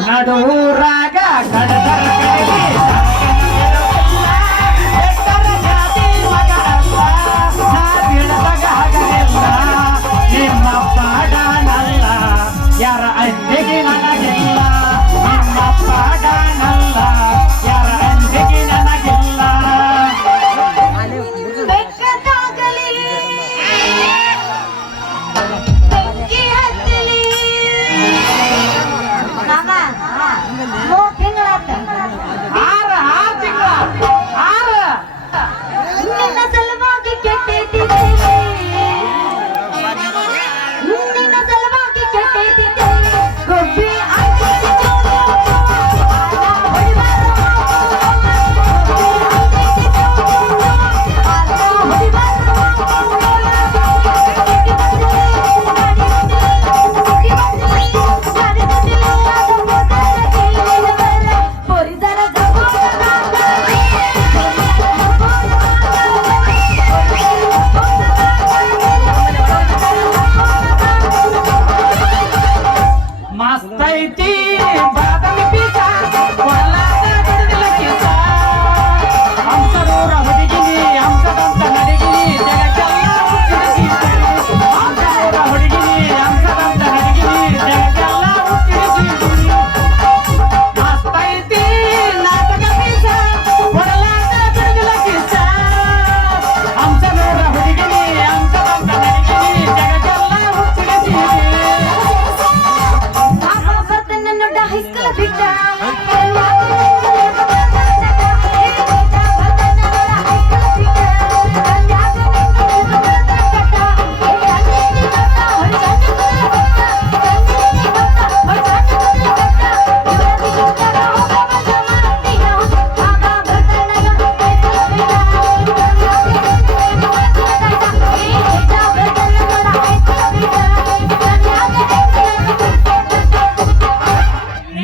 ನಡುರಾಗ ಕಡದರ ನಿಮ್ಮ ಪಾಡನಲ್ಲ ಯಾರ ಅಂದಿಗೆ ನನಗಿಲ್ಲ ನಿಮ್ಮ ಪಾಡನಲ್ಲ ಯಾರ ಅಂದಿಗೆ ನನಗಿಲ್ಲ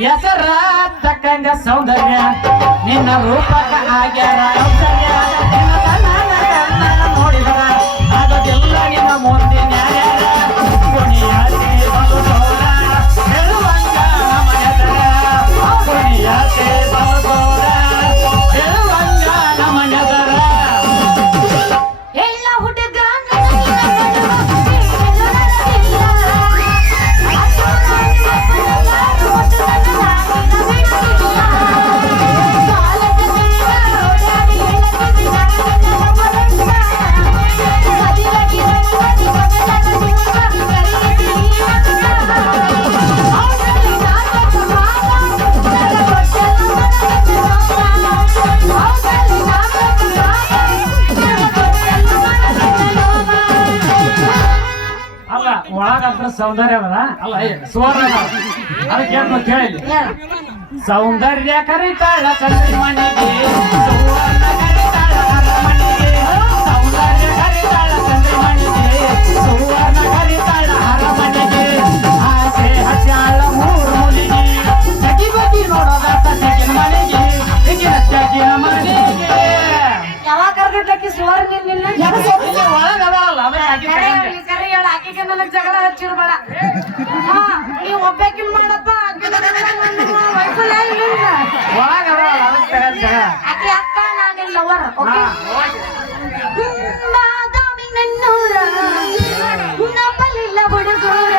ಹೆಸರ ತಕ್ಕಂಗ ಸೌಂದರ್ಯ ನಿನ್ನ ರೂಪಕ ಆಗ್ಯಾರ ನೋಡಿದರ ಅದೆಲ್ಲ ನಿನ್ನ ಮುಂದೆ ನ್ಯಾಯ ಕುಣಿಯಾತಿ ಬಲುದೋರ ಹೇಳುವಂಗ ನಮನೆದರ ಕುಣಿಯಾತಿ ಬಲುದೋರ ಹೇಳುವಂಗ ನಮನೆದರ ಎಲ್ಲ ಹುಡುಗ ಒಳಗಂತ್ರ ಸೌಂದರ್ಯ ಅದರ ಅಲ್ಲ ಸುವರ್ಣ ಅದಕ್ಕೆ ಏನು ಕೇಳಿ ಸೌಂದರ್ಯ ಕರಿತಾಳ ಚಂದ್ರಿ ಮನೆಗೆ ಸುವರ್ಣ ಕರಿತಾಳ ಅರಮನೆಗೆ ಸೌಂದರ್ಯ ಕರಿತಾಳ ಚಂದ್ರಿ ಮನೆಗೆ ಸುವರ್ಣ ಕರಿತಾಳ ಅರಮನೆಗೆ ಆಸೆ ಹಚ್ಚಾಳ ಮೂರು ಮುಲಿಗೆ ತಗಿ ಬಗ್ಗಿ ನೋಡೋದ ತಗಿನ ಮನೆಗೆ ತಗಿನ ಮನೆಗೆ ಯಾವಾಗ ಕರ್ಗಟ್ಲಕ್ಕೆ ಸುವರ್ಣ ಒಳಗದಲ್ಲ ಅದೇ ಆಕೆಗೆ ನನಗ್ ಜಗಳ ಹಚ್ಚಿರ್ಬೇಡ ನೀವು ಒಬ್ಬಾಕಿ ಮಾಡಪ್ಪ ಆಕೆ ಅಕ್ಕ ನಾನು ಲವರ್ ನಪ್ಪಲಿಲ್ಲ ಹುಡುಗೂರ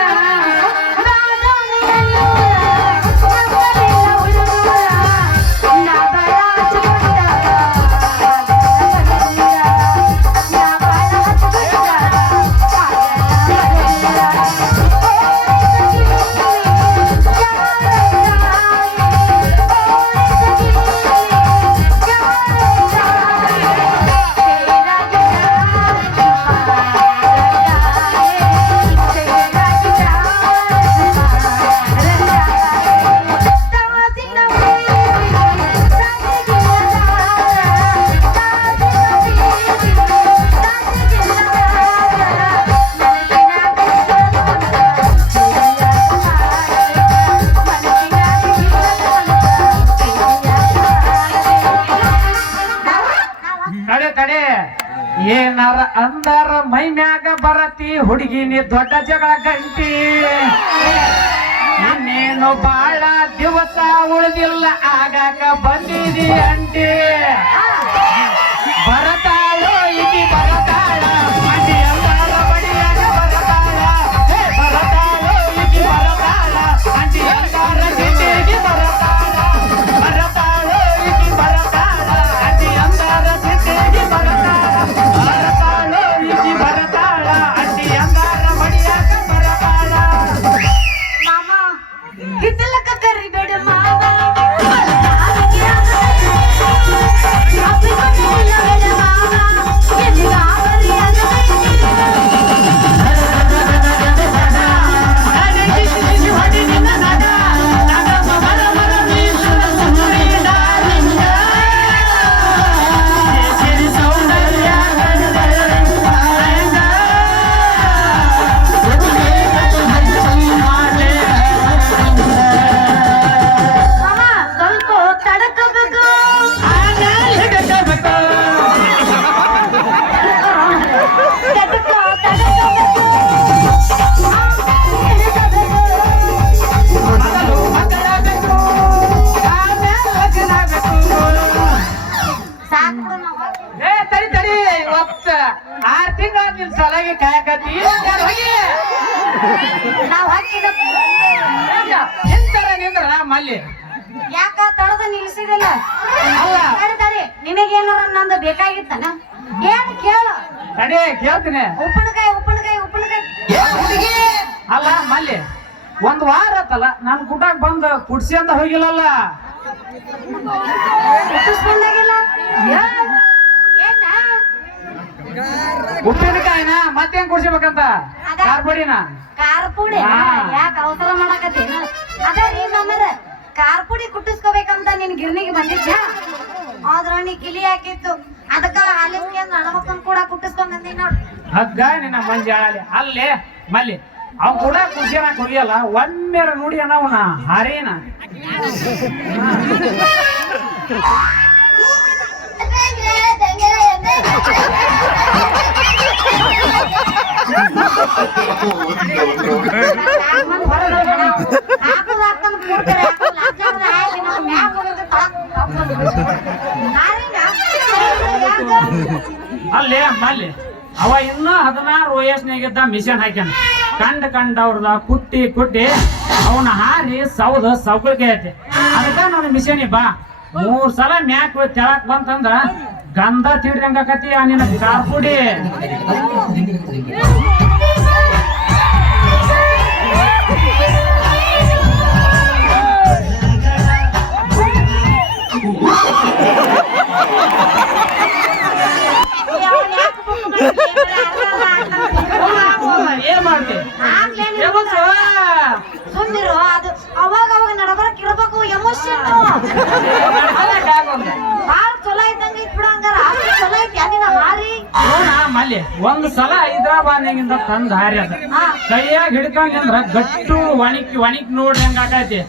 ಏನಾರ ಅಂದಾರ ಮೈ ಮ್ಯಾಗ ಬರತಿ ಹುಡುಗಿನಿ ದೊಡ್ಡ ಜಗಳ ಗಂಟಿ ಇನ್ನೇನು ಬಾಳ ದಿವಸ ಉಳಿದಿಲ್ಲ ಆಗಾಕ ಬಂದಿದಿ ಅಂಟಿ ಬರತಾಳೋ ಇತಿ ಬರತಾಳ ಅಂಟಿ ಅಂದಾರ ಬಡಿಯಾಗ ಬರತಾಳ ಹೇ ಬರತಾಳೋ ಇತಿ ಬರತಾಳ ಅಂಟಿ ಅಂದಾರ ಸಿಟಿಗೆ ಬರತಾಳ ಬರತಾಳೋ ಇತಿ ಬರತಾಳ ಅಂಟಿ ಅಂದಾರ ಸಿಟಿಗೆ ಬರತಾಳ ಬರತಾಳೋ ಇತಿ ಬರತಾಳ ಅಂಟಿ ಅಂದಾರ ಬಡಿಯಾಗ ಬರತಾಳ ಮಾಮ ಹಿತ್ತಲಕ್ಕ ಕರಿಬೇಡ ಮಾವ ಸ್ವಲ್ಪ ತಡಕಬೇಕು ಸಾಕು ಏ ತಡಿ ತಡಿ ಇವತ್ತ 6 ತಿಂಗಳ ನಿನ್ ಸಲಾಗಿ ಕಾಯಕತ್ತಿ ನಾವ್ ಹಾಕಿದ ನಿಂತರ ನಿಂದ್ರ ಮಲ್ಲಿ ಯಾಕ ತಡದ ನಿಲ್ಸಿದಿಲ್ಲ ಅಲ್ಲ. ತಡಿ ನಿನಗೇನಾರ ನಂದು ಬೇಕಾಗಿತ್ತನ ಏನ್ ಕೇಳು ತಡಿ ಕೇಳ್ತೀನಿ ಉಪ್ಪಿನಕಾಯಿ ಉಪ್ಪಿನಕಾಯಿ ಉಪ್ಪಿನಕಾಯಿ ಅಲ್ಲ ಮಲ್ಲಿ ಒಂದ್ ವಾರ ಆತಲ್ಲ ನನ್ ಗುಟಾಕ್ ಬಂದು ಕುಡ್ಸಿ ಅಂತ ಹೋಗಿಲ್ಲಲ್ಲ ಹುಟ್ಟಿಸ್ಕೊಂಡಾಗಿಲ್ಲ ಏನ ಉಪ್ಪಿನಕಾಯಿನ ಮತ್ತೇನ್ ಕುಡ್ಸಿಬೇಕಂತ ಅದ. ಕಾರ್ಪುಡಿನ ಖಾರ ಪುಡಿ ಹಾ. ಯಾಕ ಅವಸರ ಮಾಡಕತ್ತೀನ ಅದ ರೀ ನಮ್ಮದ ಖಾರ ಪುಡಿ ಕುಟ್ಟಿಸ್ಕೋಬೇಕಂತ ನಿನ್ ಗಿರ್ನಿಗೆ ಬಂದಿದ್ದ ಆದ್ರ ನೀ ಕಿಲಿ ಹಾಕಿತ್ತು ಅದಕ್ಕ ಹಾಲಿಗೆ ನಡಮಕ್ಕನ್ ಕೂಡ ಕುಟ್ಟಿಸ್ಕೊಂಡ್ ಬಂದಿ ನೋಡ್ ಹಗ್ಗ ನಿನ್ನ ಮಂಜಾಳಿ ಅಲ್ಲೇ ಮಲ್ಲಿ ಅವ್ ಕೂಡ ಕುಡ್ಸಿಯನಾಕ್ ಹೋಗಿಯಲ್ಲ ಒಮ್ಮೆರ ನೋಡಿ ಅವನ ಹರೇನ ಅಲ್ಲೇ ಮಲ್ಲಿ ಅವ ಇನ್ನ 16 ವಯಸ್ಸಿನಾಗಿದ್ದ ಮಿಷನ್ ಹಾಕ್ಯಾನ ಕಂಡವ್ರದ ಕುಟ್ಟಿ ಅವನ ಹಾರಿ ಸೌದ ಸೌಕಳಿಕೆ ಐತಿ ಅದಕ್ಕ ನಾನು ಮಿಷನಿ ಬಾ 3 ಸಲ ಮ್ಯಾಕ್ ತೆಳಕ್ ಬಂತಂದ್ರ ಗಂಧ ತಿಡ್ದಂಗಾಕತಿ ಆ ನಿನ್ನ ಕಾರ್ಪುಡಿ ಏನ್ ಮಾಡ್ತಿ ಸುಂದಿರು ಅದು ಅವಾಗ ನಡಬರಕ್ ಇರ್ಬೇಕು ಎಮೋಷನ್ ಬಾಳ ಚಲೋ ಇದ್ದಂಗ ಇಟ್ಬಿಡಂಗಾರ ಅಷ್ಟು ಚಲೋ ಐತಿ ಅದಿನ ಹಾರಿ ಮಲ್ಲಿ ಒಂದ್ ಸಲ ಹೈದರಾಬಾದ್ನಾಗಿಂದ ತಂದ ಹಾರಿ ಅದ ಕೈಯಾಗ ಹಿಡ್ಕೊಂಡ್ರ ಗಟ್ಟು ಒಣಿಕ್ ನೋಡ್ರಿ ಹಂಗ ಆಕೈತಿ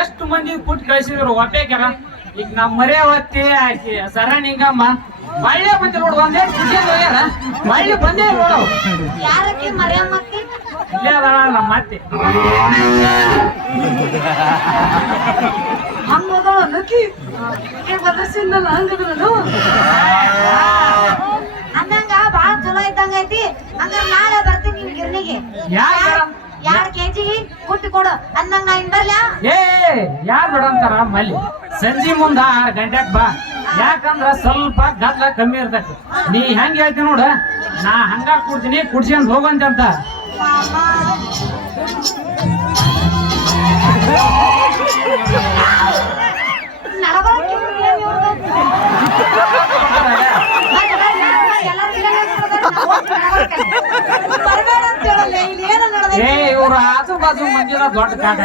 ಎಷ್ಟು ಮಂದಿ ಪುಟ್ ಕಳ್ಸಿದ್ರು ಒಬ್ಬೇಕ್ಯಾರ ಈಗ ನಮ್ ಮರ್ಯಾವತ್ತಿ ಆಕಿ ಸರಣಿಂಗಮ್ಮ ಒಳ್ಳೆ ಬಂದಿ ನೋಡು ಒಂದೇ ಖುಷಿ ಹೋಗ್ಯಾರ ಒಳ್ಳೆ ಬಂದೇ ನೋಡು ಯಾರಕ್ಕೆ ಮರ್ಯಾಮತ್ತಿ ಇಲ್ಲೇ ಅದಾಳ ನಮ್ಮ ಅತ್ತಿ ಹಂಗದ ನಕ್ಕಿ ಬದರ್ಸಿಂದಲ್ಲ ಹಂಗದ್ರು ಅಂದಂಗ ಬಾಳ ಚಲೋ ಇದ್ದಂಗ ಐತಿ ಹಂಗಾರ ನಾಳೆ ಬರ್ತೀನಿ ನಿನ್ ಗಿರ್ನಿಗೆ ಯಾರ್ 2 ಕೆಜಿ ಕುಟ್ಟಿ ಕೊಡು ಅಂದಂಗ ನಾ ಇನ್ ಬರ್ಲ್ಯಾ ಏ ಯಾರ್ ಬಿಡಂತಾರ ಮಲ್ಲಿ ಸಂಜೆ ಮುಂದ 6 ಗಂಟೆಗ್ ಬಾ ಯಾಕಂದ್ರ ಸ್ವಲ್ಪ ಗದ್ಲ ಕಮ್ಮಿ ಇರ್ತೈತಿ ನೀ ಹೆಂಗ್ ಹೇಳ್ತಿ ನೋಡ ನಾ ಹಂಗ ಕುಡ್ತೀನಿ ಕುಡ್ಸ್ಕೊಂಡ್ ಹೋಗಂತೆ ಅಂತ ಏ ಇವ್ರು ಆಜು ಬಾಜು ಮಂದಿರ ದೊಡ್ಡ ಕಾಟ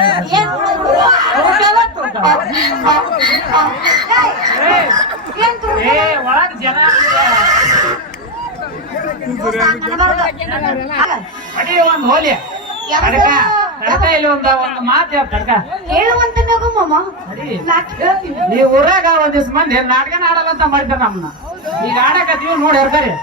ಏ ಒಳಗ್ ಜನ ಅಡಿ ಒಂದ್ ಹೋಲಿ ಕಡಕ ಕಡಕ ಇಲ್ಲಿ ಒಂದು ಮಾತು ಹೇಳ್ ಕಡಕ ಹೇಳುವಂತ ನಗು ಮಾಮ ಅಡಿ ನಾಟ್ ಹೇಳ್ತೀನಿ ಈ ಊರಾಗ ಒಂದಿವ್ಸ ಮಂದಿ ನಾಟಕ ಆಡಲ್ಲ ಅಂತ ಮಾಡಿದ್ರ ನಮ್ಮನ್ನ ಈಗ ಆಡಕತ್ತೀವಿ ನೋಡಿ ಹೇಳ್ತಾರೆ